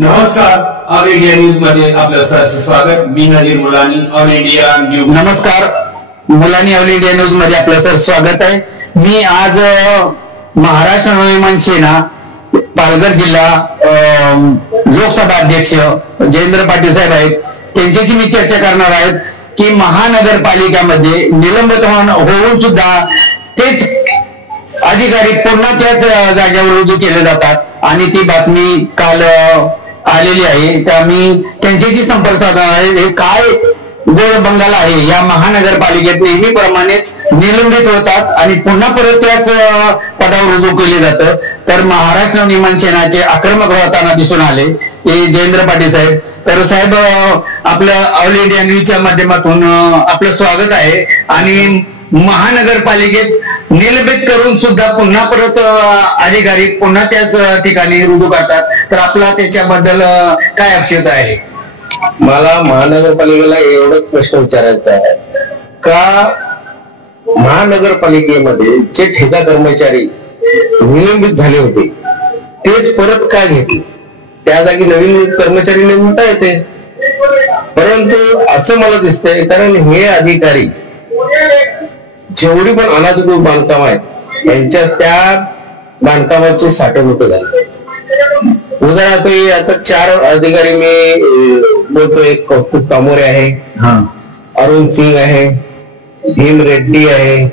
नमस्कार, all India news मध्ये आपलं सहर्ष स्वागत. मी नजीर मुलानी, ऑल इंडिया न्यूज. नमस्कार, मुलानी ऑल इंडिया न्यूज मध्ये आपलं सहर्ष स्वागत आहे. मी आज महाराष्ट्र नवनिर्माण सेना पालघर जिल्हा लोकसभा अध्यक्ष जयेंद्र पाटील साहेब आहेत, त्यांच्याशी मी चर्चा करणार आहे की महानगरपालिकामध्ये निलंबित होऊन सुद्धा तेच अधिकारी पुन्हा त्याच जागेवर रुजू केले जातात आणि ती बातमी काल आलेली आहे. त्या मी त्यांच्याशी संपर्क साधणार आहे. हे काय गोड बंगाल आहे, या महानगरपालिकेत नेहमीप्रमाणेच निलंबित होतात आणि पुन्हा परत त्याच पदावर रुजू केले जातं. तर महाराष्ट्र नवनिर्माण सेनाचे आक्रमक होताना दिसून आले ते जयेंद्र पाटील साहेब. तर साहेब, आपल्या ऑल इंडिया न्यूजच्या माध्यमातून आपलं स्वागत आहे. आणि महानगरपालिकेत निलंबित करून सुद्धा पुन्हा परत अधिकारी पुन्हा त्याच ठिकाणी रुजू करतात, तर आपला त्याच्याबद्दल काय अपेक्षा आहे? मला महानगरपालिकेला एवढंच प्रश्न विचारायचा आहे का महानगरपालिकेमध्ये जे ठेका कर्मचारी निलंबित झाले होते तेच परत का घेतले? त्या जागी नवीन कर्मचारी नेमता येते. परंतु असं मला दिसतंय, कारण हे अधिकारी जेवढी पण अनाधिकृत बांधकाम आहेत यांच्या त्या बांधकामाची साठवणूक झाली. उदाहरणार्थ आता 4 अधिकारी मी बोलतो. एक कौस्तुभ तामोरे आहे, अरुण सिंग आहे, भीम रेड्डी आहे,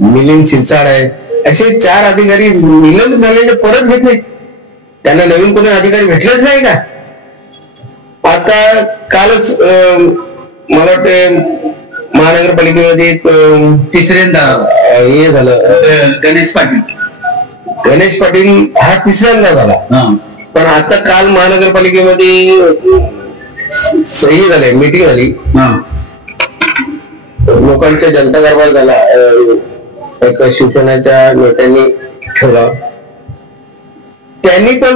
मिलिंद शिरसाट आहे. असे 4 अधिकारी निलंबित झालेले परत घेतले. त्यांना नवीन कोणी अधिकारी भेटलेच नाही का? आता कालच मला वाटते महानगरपालिकेमध्ये तिसऱ्यांदा हे झालं, गणेश पाटील हा तिसऱ्यांदा झाला. पण आता काल महानगरपालिकेमध्ये सही झाली, मीटिंग झाली, लोकांच्या जनता दरबार झाला. एक शिवसेनेच्या नेत्यांनी ठेवला.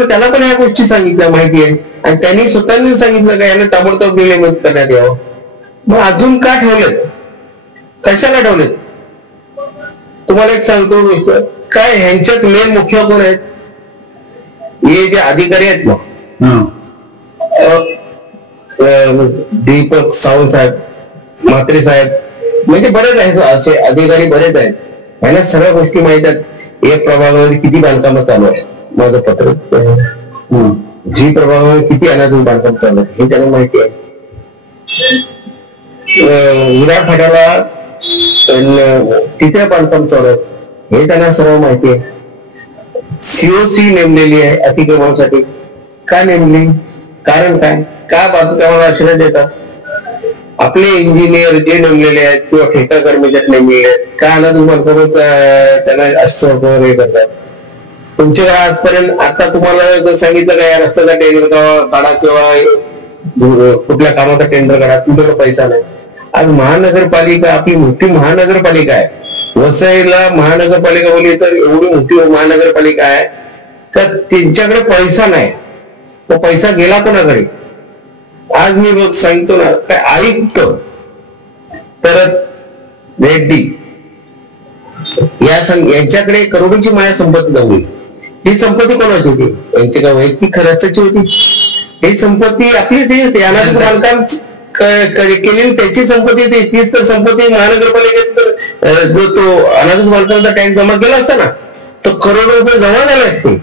त्याला पण या गोष्टी सांगितल्या माहिती आहे आणि त्यांनी स्वतःनी सांगितलं का याला ताबडतोब निलंबित करण्यात यावं. मग अजून का ठेवलेत? कशाला ठेवलेत? तुम्हाला एक सांगतो गोष्ट, काय ह्यांच्यात मेन मुख्य कोण आहेत? हे जे अधिकारी आहेत ना, दीपक सावंत साहेब, म्हात्रे साहेब, म्हणजे बरेच आहेत असे अधिकारी, बरेच आहेत. यांना सगळ्या गोष्टी माहित आहेत. एक प्रभागावर किती बांधकामं चालू आहे, माझं पत्र जी प्रभागावर किती अनाधिकृत बांधकाम चालू आहे हे त्यांना माहिती आहे. विराट फाट्याला तिथे बांधकाम चालू आहे हे त्यांना सर्व माहिती आहे. सीओसी नेमलेली आहे अतिक्रमणासाठी. का नेमली? कारण काय? का बांधकामाला आश्रय देतात? आपले इंजिनियर जे नेमलेले आहेत किंवा ठेका कर्मचारी नेमलेले आहेत, का अनाधिकृत बांधकाम त्यांना आश्रय करतात? तुमच्याकडे आजपर्यंत आता तुम्हाला जर सांगितलं का या रस्त्याचा टेंडर काढा किंवा कुठल्या कामाचा टेंडर काढा, तुमच्याकडे पैसा नाही. आज महानगरपालिका आपली मोठी महानगरपालिका आहे. वसईला महानगरपालिका बोलली तर एवढी मोठी महानगरपालिका आहे तर त्यांच्याकडे पैसा नाही. तो पैसा गेला कोणाकडे? आज मी बघ सांगतो ना, काय आयुक्त परत रेड्डी यांच्याकडे करोडोची माया संपत्ती जमली. ही संपत्ती कोणाची होती? यांची का वैयक्तिक खर्चाची होती? ही संपत्ती आपलीच आहे. अनाधिकृत बांधकाम केली त्याची संपत्ती होती. तीच तर संपत्ती महानगरपालिकेत जो तो अनाधिकृत बांधकामाचा टॅक्स जमा केला असता ना, तर करोडो रुपये जमा झाले असते.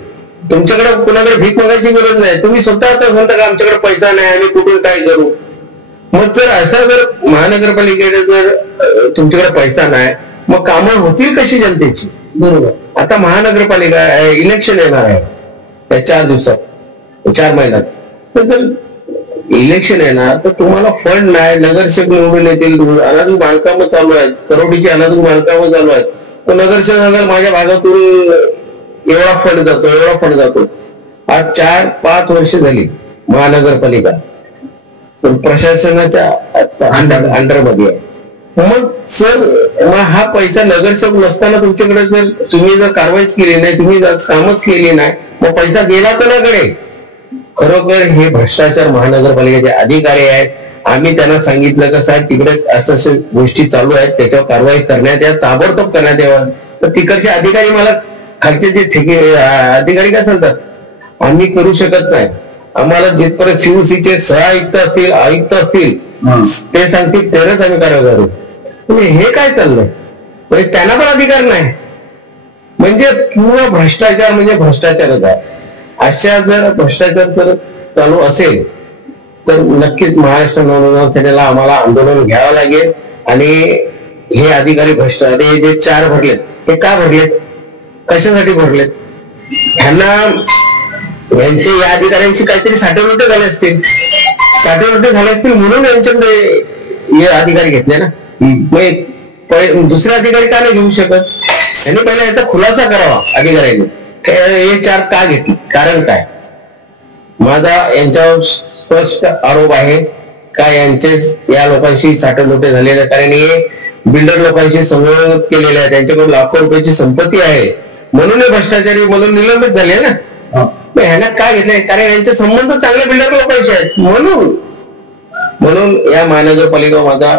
तुमच्याकडे कुणाकडे भीक मागायची गरज नाही. तुम्ही स्वतः आता सांगता का आमच्याकडे पैसा नाही, आम्ही कुठून काय करू? मग जर असा जर महानगरपालिकेकडे जर तुमच्याकडे पैसा नाही, मग कामं होतील कशी जनतेची? बरोबर. आता महानगरपालिका इलेक्शन येणार आहे त्या 4 दिवसात, 4 महिन्यात. तर इलेक्शन येणार तर तुम्हाला फंड नाही, नगरसेवक निवडून येतील, अनाधिकृत बांधकामं चालू आहेत, करोडीची अनाधिकृत बांधकामं चालू आहेत. तर नगरसेवक माझ्या भागातून एवढा फंड जातो, एवढा फंड जातो. आज 4-5 वर्ष झाली महानगरपालिका प्रशासनाच्या अंडरमध्ये आहे. मग हा पैसा नगरसेवक नसताना तुमच्याकडे जर तुम्ही जर कारवाईच केली नाही, तुम्ही कामच केली नाही, मग पैसा गेला कोणाकडे? खरोखर हे भ्रष्टाचार महानगरपालिकेचे अधिकारी आहेत. आम्ही त्यांना सांगितलं का साहेब तिकडे असं गोष्टी चालू आहेत, त्याच्यावर कारवाई करण्यात या, ताबडतोब करण्यात यावं. तर तिकडचे अधिकारी मला खालचे जे अधिकारी काय सांगतात, आम्ही करू शकत नाही. आम्हाला जिथपर्यंत सीओसीचे सहआयुक्त असतील, आयुक्त असतील, ते सांगतील तरच आम्ही कारवाई करू. म्हणजे हे काय चाललंय? म्हणजे त्यांना पण अधिकार नाही. म्हणजे पूर्ण भ्रष्टाचार म्हणजे भ्रष्टाचारच आहे. अशा जर भ्रष्टाचार जर चालू असेल तर नक्कीच महाराष्ट्र नवनिर्माण सेनेला आम्हाला आंदोलन घ्यावं लागेल. आणि हे अधिकारी भ्रष्ट, हे जे 4 भरलेत, हे का भरलेत, कशासाठी भरलेत? ह्यांना यांचे या अधिकाऱ्यांची काहीतरी साठवणुटे झाले असतील, म्हणून यांच्याकडे हे अधिकारी घेतले ना. मग दुसरे अधिकारी का नाही घेऊ शकत? यांनी पहिला याचा खुलासा करावा अधिकाऱ्यांनी, हे 4 का घेतले, कारण काय? माझा यांच्यावर स्पष्ट आरोप आहे का यांचे या लोकांशी साठवणुटे झालेले आहे. कारण हे बिल्डर लोकांशी संबंध केलेले आहे, त्यांच्याकडून लाखो रुपयाची संपत्ती आहे, म्हणून हे भ्रष्टाचारी म्हणून निलंबित झाले ना. ह्यांना का घेतलंय? कारण यांचे संबंध चांगले बिल्डर लोकांचे आहेत, म्हणून या महानगरपालिका माझा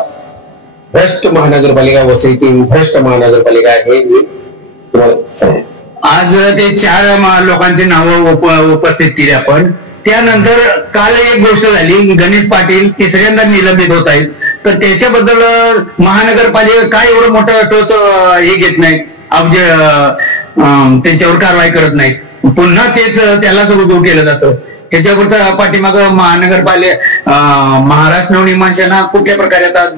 भ्रष्ट महानगरपालिका, वसईची भ्रष्ट महानगरपालिका आहे. मी तुम्हाला सांगेन. आज ते 4 लोकांचे नावं उपस्थित केली आपण. त्यानंतर काल एक गोष्ट झाली, गणेश पाटील तिसऱ्यांदा निलंबित होत आहेत. तर त्याच्याबद्दल महानगरपालिका काय एवढं मोठं टोच हे घेत नाही, त्यांच्यावर कारवाई करत नाहीत, पुन्हा तेच त्यालाच रुजू केलं जातं. त्याच्यावर पाठीमाग महाराष्ट्र नवनिर्माण सेना कुठल्या प्रकारे आता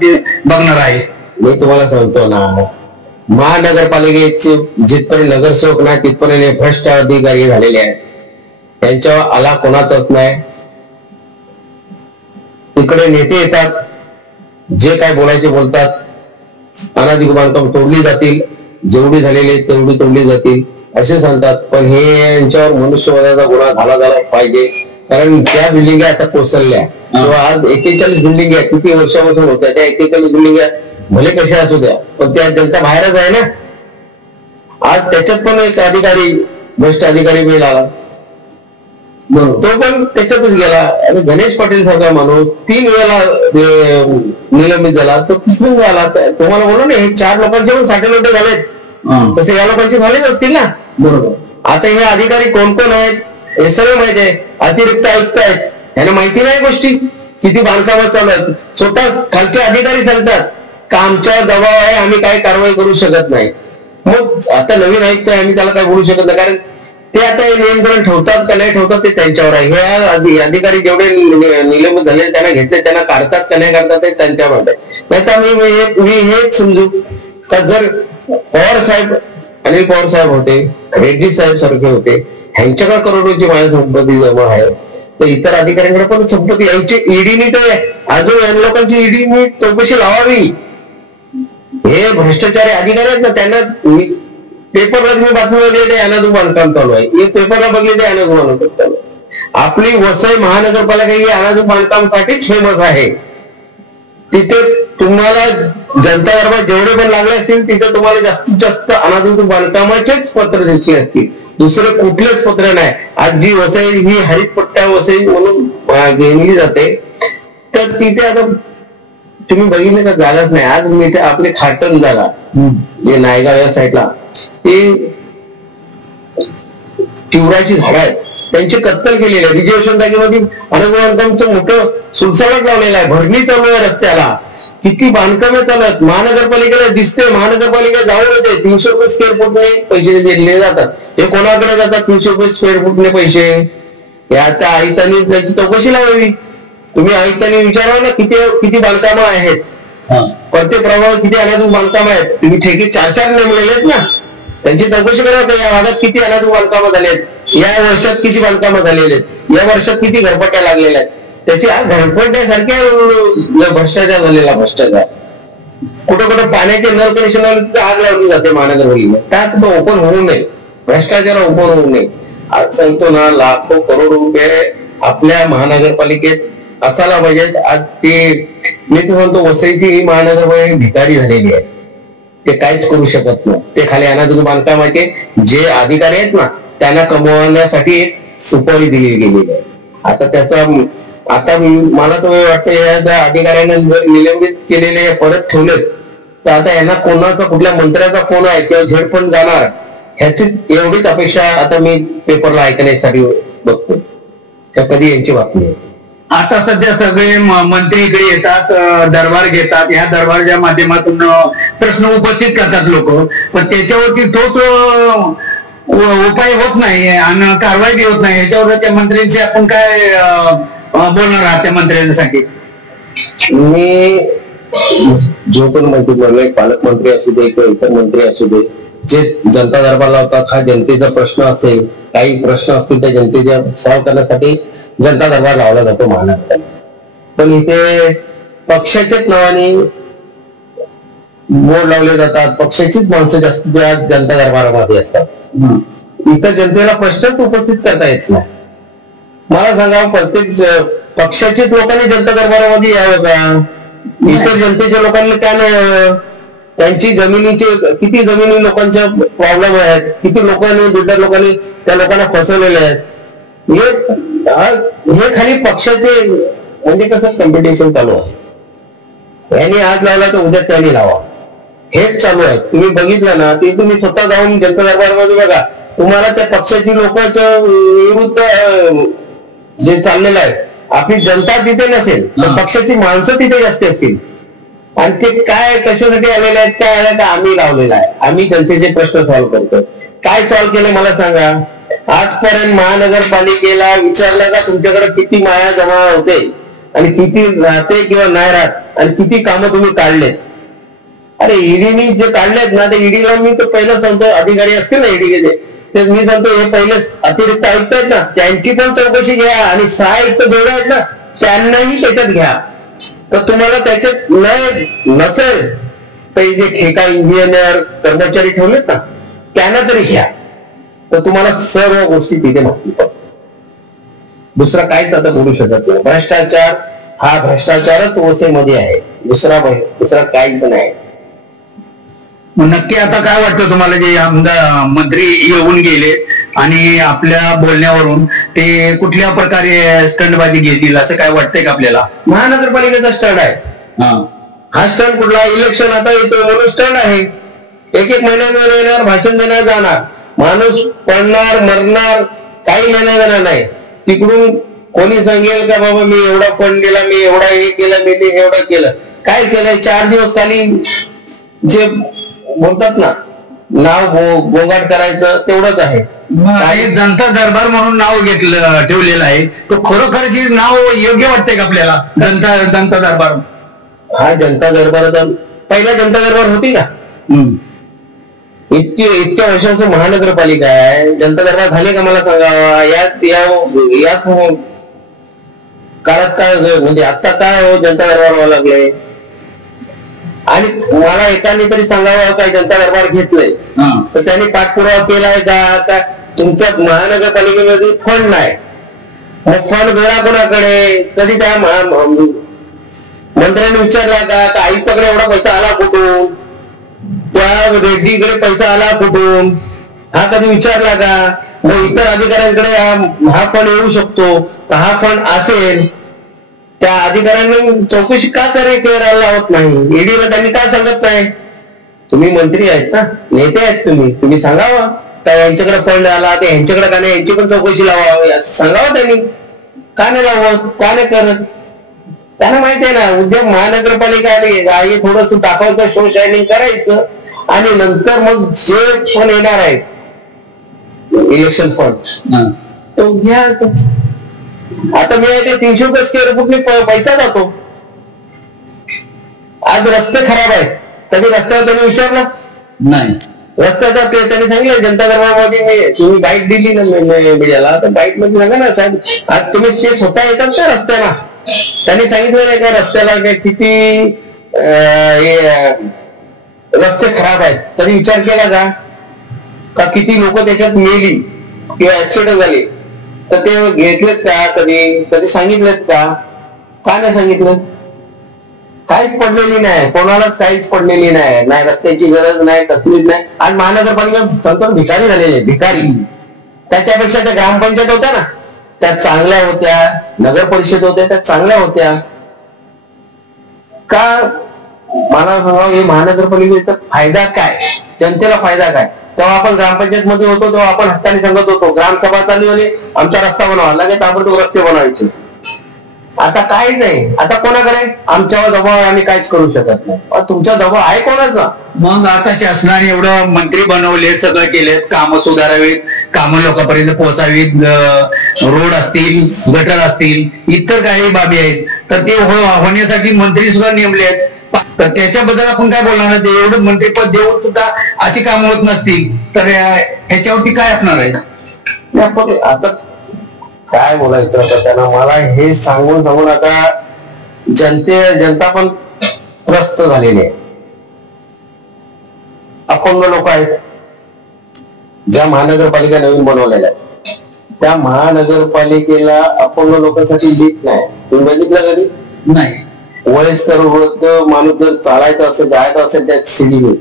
बघणार आहे? मी तुम्हाला सांगतो ना, महानगरपालिकेचे जिथपर्यंत नगरसेवक नाही तिथपर्यंत भ्रष्ट अधिकारी झालेले आहेत. त्यांच्यावर आला कोणाचाच नाही. इकडे नेते येतात, जे काय बोलायचे बोलतात, अनाधिकृत बांधकाम तोडली जातील, जेवढी झालेली तेवढी तोडली जातील असे सांगतात. पण हे यांच्यावर मनुष्यवधाचा गुन्हा झाला पाहिजे. कारण ज्या बिल्डिंग आता कोसळल्या, किंवा आज 41 बिल्डिंग आहे, किती वर्षापासून होत्या त्या 41 बिल्डिंग भले कशा असू द्या, पण त्या जनता बाहेरच आहे ना. आज त्याच्यात पण एक अधिकारी, भ्रष्ट अधिकारी मिळाला, तो पण त्याच्यातच गेला. आणि गणेश पाटील सारखा माणूस 3 वेळा निलंबित झाला, तो 3ऱ्यांदा झाला. तुम्हाला बोललो ना, हे 4 लोकांचे पण साठवणुटे झालेत, तसे या लोकांचे झालेच असतील ना. बरोबर. आता हे अधिकारी कोण कोण आहेत हे सगळं माहिती आहे. अतिरिक्त आयुक्त आहेत, यांना माहिती नाही गोष्टी, किती बांधकामं चालू आहेत. स्वतः खालचे अधिकारी सांगतात का आमच्यावर दबाव आहे, आम्ही काही कारवाई करू शकत नाही. मग आता नवीन आयुक्त आहे, आम्ही त्याला काय बोलू शकत नाही. कारण ते आता हे नियंत्रण ठेवतात का नाही ठेवतात ते त्यांच्यावर आहे. हे अधिकारी जेवढे निलंबित झाले, त्यांना घेतले, त्यांना काढतात का नाही काढतात ते त्यांच्यावर आहे. नाही तर मी हेच समजू का, जर पवार साहेब, अनिल पवार साहेब होते, रेड्डी साहेब सारखे होते, ह्यांच्याकडे करोडोची माझ्या संपत्ती जमा आहे, तर इतर अधिकाऱ्यांकडे पण संपत्ती, यांची ईडीनी तर अजून या लोकांची ईडीनी चौकशी लावावी. हे भ्रष्टाचारी अधिकारी आहेत ना, त्यांना पेपरला तुम्ही बातमी बघले ते अनाधू बांधकाम चालू आहे, हे पेपरला बघले ते अनाधू बांधकाम चालू आहे. आपली वसई महानगरपालिका ही अनाधू बांधकामासाठीच फेमस आहे. तिथे तुम्हाला जनता दरबार जेवढे पण लागले असतील, तिथे तुम्हाला जास्तीत जास्त अनाधू बांधकामाचेच पत्र दिसले असतील, दुसरे कुठलेच पत्र नाही. आज जी वसई ही हरित पट्ट्या वसई म्हणून घेतली जाते, तर तिथे आता तुम्ही बघितलं का जागाच नाही. आज मी आपली खाटण जागा जे नायगाव या साईडला, ती चिवडाची झाडं आहेत, त्यांची कत्तल केलेली आहे. रिजर्वेशन जागेमध्ये अनगुणांचं मोठं सुलसलाट लावलेलं आहे, भरणी चालू आहे रस्त्याला, किती बांधकामे चालू आहेत. महानगरपालिकेला दिसते, महानगरपालिका जाऊन येते, 300 रुपये स्क्वेअर फुटने पैसे दिले जातात. हे कोणाकडे जातात 300 रुपये स्क्वेअर फुटने पैसे? या आयुक्तांनी त्याची चौकशी लावावी. तुम्ही आयुक्तांनी विचारावं ना, किती बांधकामं आहेत, प्रत्येक प्रभागात किती अनाधू बांधकाम आहेत. तुम्ही ठेके 4 नेमलेले आहेत ना, त्यांची चौकशी करा. या भागात किती अनाधू बांधकामं झाले आहेत, या वर्षात किती बांधकामं झालेले आहेत, या वर्षात किती घरपट्ट्या लागलेल्या आहेत. त्याची घरपट्ट्यासारख्या भ्रष्टाचार झालेला भ्रष्टाचार. कुठं पाण्याचे नळ कनेक्शन आग लावली जाते महानगरपालिकेला, त्यात ओपन होऊ नये, भ्रष्टाचार ओपन होऊ नये. आज सांगतो ना, लाखो करोड रुपये आपल्या महानगरपालिकेत असायला पाहिजेत. आज ते मी तर सांगतो, वसईची महानगरपालिका भिकारी झालेली आहे, ते काहीच करू शकत नाही. ते खाली अनाधुनिक बांधकामाचे जे अधिकारी आहेत ना, त्यांना कमवण्यासाठी एक सुपारी दिली गेलेली आहे. आता मला तर वाटतं, या अधिकाऱ्यांना जर निलंबित केलेले परत ठेवलेत, तर आता यांना कोणाचा कुठल्या मंत्र्याचा फोन आहे किंवा झेड फंड जाणार, ह्याची एवढीच अपेक्षा आता मी पेपरला ऐकण्यासाठी बघतो. का कधी यांची बातमी आहे? आता सध्या सगळे मंत्री इकडे येतात, दरबार घेतात, या दरबारच्या माध्यमातून प्रश्न उपस्थित करतात लोक, पण त्याच्यावरती ठोस उपाय होत नाही आणि कारवाई बी होत नाही. याच्यावर त्या मंत्र्यांशी आपण काय बोलणार आहात त्या मंत्र्यांसाठी? मी जो पण मंत्री बोलले, पालकमंत्री असू दे किंवा इतर मंत्री असू दे, जे जनता दरबार लावतात, हा जनतेचा प्रश्न असेल, काही प्रश्न असतील त्या जनतेच्या सॉल्व्ह करण्यासाठी जनता दरबार लावला जातो महानगरपालिका. पण इथे पक्षाच्याच नावाने बोर्ड लावले जातात, पक्षाचीच माणसं जास्त त्या जनता दरबारामध्ये असतात. इतर जनतेला प्रश्नच उपस्थित करता येत नाही. मला सांगा, प्रत्येक पक्षाचीच लोकांनी जनता दरबारामध्ये यावं का? इतर जनतेच्या लोकांनी काय नाही यावं? त्यांची जमिनीचे किती जमिनी लोकांच्या प्रॉब्लेम आहेत, किती लोकांनी बिल्डर लोकांनी त्या लोकांना फसवलेले आहेत. हे खाली पक्षाचे म्हणजे कसं कॉम्पिटिशन चालू आहे. यांनी आज लावला तर उद्या त्यांनी लावा, हेच चालू आहे. तुम्ही बघितलं ना, ते तुम्ही स्वतः जाऊन जनता दरबारमध्ये बघा, तुम्हाला त्या पक्षाची लोकांच्या विरुद्ध जे चाललेलं आहे, आपली जनता तिथे नसेल तर पक्षाची माणसं तिथे जास्त असतील. आणि ते काय कशासाठी आलेले आहेत, काय आलं का आम्ही लावलेला आहे, आम्ही जनतेचे प्रश्न सॉल्व्ह करतो. काय सॉल्व्ह केले मला सांगा? आजपर्यंत महानगरपालिकेला विचारलं का तुमच्याकडे किती माया जमा होते आणि किती राहते किंवा नाही राहत आणि किती कामं तुम्ही काढलेत? अरे ईडीनी जे काढलेत ना, ते ईडीला मी तर पहिलं सांगतो, अधिकारी असतील ना ईडीचे, ते मी सांगतो हे पहिले अतिरिक्त आयुक्त आहेत ना, त्यांची पण चौकशी घ्या आणि 6 आयुक्त जेवढे आहेत ना त्यांनाही त्याच्यात घ्या. तर तुम्हाला त्याच्यात नसेल तर जे ठेका इंजिनियर कर्मचारी ठेवलेत ना त्यांना तरी घ्या, तर तुम्हाला सर्व गोष्टी तिथे माहिती पडतात. दुसरा काहीच आता बोलू शकत नाही. भ्रष्टाचार हा भ्रष्टाचारच वसईमध्ये आहे, दुसरा काहीच नाही. नक्की आता काय वाटतं तुम्हाला, जे आमदार मंत्री येऊन गेले आणि आपल्या बोलण्यावरून ते कुठल्या प्रकारे स्टंटबाजी घेतील असं काय वाटतंय का आपल्याला? महानगरपालिकेचा स्टंट आहे हा. स्टंट कुठला? इलेक्शन आता येतो म्हणून स्टंट आहे. एक महिन्यात येणार, भाषण देणार, जाणार, माणूस पडणार मरणार, काही लेणं देणार नाही. तिकडून कोणी सांगेल का बाबा मी एवढा फंड दिला, मी एवढा हे केलं, मी ते एवढं केलं, काय केलंय? 4 दिवस खाली जे बोलतात ना नाव गोंगाट करायचं तेवढंच आहे. जनता दरबार म्हणून नाव ठेवलेलं आहे, तो खरोखरची नाव योग्य वाटतंय का आपल्याला? जनता दरबार हा जनता दरबार पहिला जनता दरबार होती का? इतक्या वर्षांचं महानगरपालिका आहे, जनता दरबार झाले का मला सांगा? याच काळात काय म्हणजे आता काय जनता दरबार व्हायला लागले? आणि मला एकाने तरी सांगावं काय जनता दरबार घेतलंय तर त्यांनी पाठपुरावा केलाय का? आता तुमच्या महानगरपालिकेमध्ये फंड नाही, मग फंड गेला कोणाकडे? कधी त्या मंत्र्यांनी विचारला का आयुक्ताकडे एवढा पैसा आला कुठून, त्या रेड्डीकडे पैसा आला कुठून, हा कधी विचारला का? मग इतर अधिकाऱ्यांकडे हा फंड येऊ शकतो, तर हा फंड असेल, त्या अधिकाऱ्यांनी चौकशी का करायला लावत नाही? ईडीला त्यांनी काय सांगत नाही? तुम्ही मंत्री आहेत ना, नेते आहेत, तुम्ही सांगावं का यांच्याकडे फंड आला ते यांच्याकडे का नाही, यांची पण चौकशी लावावी असं सांगावं त्यांनी. का नाही लावत, का नाही करत? त्यांना माहिती आहे ना, उद्या महानगरपालिका आली थोडस दाखवायचं, शो शायनिंग करायचं आणि नंतर मग जे पण येणार आहेत इलेक्शन फंड तो घ्या. आता मी 300 रुपये स्क्वेअर फुटने पैसा जातो. आज रस्ते खराब आहेत, कधी रस्त्यावर त्यांनी विचारलं नाही? रस्त्याचा त्यांनी सांगितलं जनता दरबारमध्ये तुम्ही बाईट दिली ना मीडियाला, तर बाईट मध्ये सांगा ना साहेब, आज तुम्ही ते स्वतः येतात का रस्त्याला? त्यांनी सांगितलं नाही का रस्त्याला किती रस्ते खराब आहेत? कधी विचार केला का किती लोक त्याच्यात मेली किंवा ऍक्सिडेंट झाले? तर ते घेतलेत का? कधी सांगितलेत का? का नाही सांगितलं? काहीच पडलेली नाही, कोणालाच काहीच पडलेली नाही, नाही रस्त्याची गरज नाही, कसलीच नाही. आज महानगरपालिका संपूर्ण भिकारी झालेली, भिकारी. त्याच्यापेक्षा त्या ग्रामपंचायत होत्या ना त्या चांगल्या होत्या, नगर परिषद होत्या त्या चांगल्या होत्या का? मला सांगा, हे महानगरपालिकेचा फायदा काय, जनतेला फायदा काय? तेव्हा आपण ग्रामपंचायत मध्ये होतो, तेव्हा आपण हक्काने सांगत होतो ग्रामसभा चालू झाली आमचा रस्ता बनवा, लगेच आपण तो रस्ते बनवायचे. आता काही नाही, आता कोणाकडे आमच्यावर दबाव आहे, आम्ही काहीच करू शकत नाही. तुमचा दबाव आहे कोणाचा? मग आता शासनाने एवढं मंत्री बनवले, सगळं केलेत, कामं सुधारावीत, कामं लोकांपर्यंत पोहोचावीत, रोड असतील, गटर असतील, इतर काही बाबी आहेत, तर ते होण्यासाठी मंत्री सुद्धा नेमले आहेत. तर त्याच्याबद्दल आपण काय बोलणार? एवढं मंत्रीपद देऊन सुद्धा अशी कामं होत नसतील तर ह्याच्यावरती काय असणार आहे? आता काय बोलायचं आता त्यांना, मला हे सांगून सांगून आता जनता पण त्रस्त झालेली आहे. अपंग लोक आहेत, ज्या महानगरपालिका नवीन बनवलेल्या आहेत त्या महानगरपालिकेला अपंग लोकांसाठी लिफ्ट नाही. तुम्ही बघितलं कधी? नाही. वयस्कर वृद्ध माणूस जर चालायचं असेल, जायचं असेल त्या शिडीने,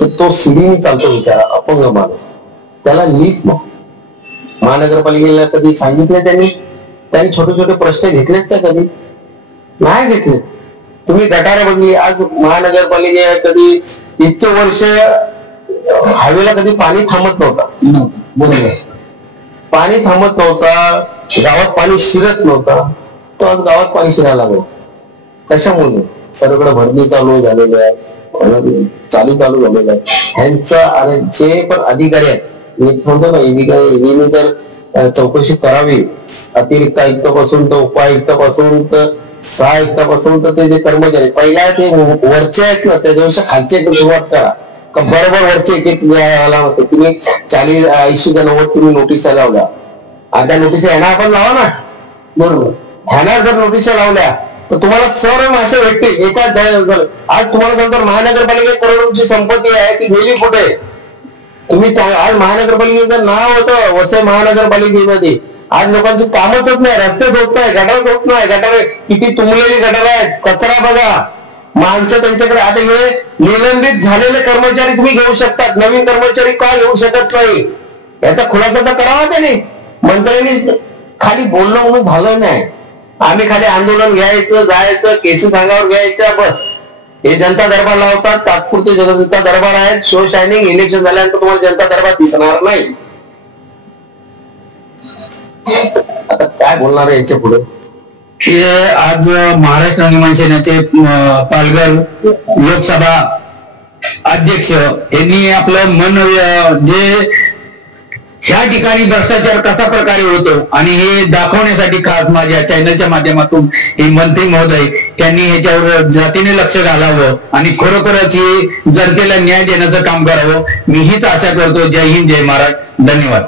तर तो शिडीने चालतो बिचारा अपंग माणूस, त्याला लिफ्ट नाही. महानगरपालिकेला कधी सांगितलं त्यांनी छोटे छोटे प्रश्न घेतलेत का? कधी नाही घेतले. तुम्ही गटारे बघली, आज महानगरपालिका कधी इतके वर्ष हायवेला कधी पाणी थांबत नव्हता. बरोबर, पाणी थांबत नव्हता, गावात पाणी शिरत नव्हता, तो आज गावात पाणी शिरायला लागलं. कशामुळे? सर्वकडे भरणी चालू झालेली आहे, चालू झालेलं आहे. ह्यांचा आणि जे पण अधिकारी आहेत, मी म्हणतो ना, यांनी तर चौकशी करावी. अतिरिक्त आयुक्तापासून तर उपायुक्तापासून तर सहायुक्तापासून तर ते जे कर्मचारी पहिला ते वरचे आहेत ना, त्याच्यापेक्षा खालचे सुरुवात करा. बरोबर वरचे एक एक होते. तुम्ही 40, 80 का 90 तुम्ही नोटिसा लावल्या, आता नोटिसा ह्यांना आपण लावा ना. बरोबर, ह्यांना जर नोटिसा लावल्या तर तुम्हाला सर्व मासे भेटतील एका. आज तुम्हाला सांगतो महानगरपालिकेत करोडोंची संपत्ती आहे, ती गेली कुठे? तुम्ही आज महानगरपालिकेचं नाव होतं वसई महानगरपालिकेमध्ये, आज लोकांची कामच होत नाही, रस्तेच होत नाही, गटारच होत नाही. गटार किती तुंबलेली गटार आहेत, कचरा बघा, माणसं त्यांच्याकडे. आता हे निलंबित झालेले कर्मचारी तुम्ही घेऊ शकतात, नवीन कर्मचारी का घेऊ शकत नाही? याचा खुलासा तर करावा त्याने. मंत्र्यांनी खाली बोलणं म्हणून झालं नाही. आम्ही खाली आंदोलन घ्यायचं, जायचं, केसेस अंगावर घ्यायच्या, बस. हे जनता दरबार लावतात, तात्पुरते जनता दरबार आहेत, शो शायनिंग. इलेक्शन झाल्यानंतर तुम्हाला जनता दरबार दिसणार नाही. आता काय बोलणार आहे याच्या पुढे? आज महाराष्ट्र नवनिर्माण सेनेचे पालघर लोकसभा अध्यक्ष यांनी आपलं मन जे ह्या ठिकाणी भ्रष्टाचार कसा प्रकारे होतो आणि हे दाखवण्यासाठी खास माझ्या चॅनलच्या माध्यमातून हे मंत्री महोदय त्यांनी ह्याच्यावर जातीने लक्ष घालावं आणि खरोखरच जनतेला न्याय देण्याचं काम करावं. मी हीच आशा करतो. जय हिंद, जय महाराष्ट्र. धन्यवाद.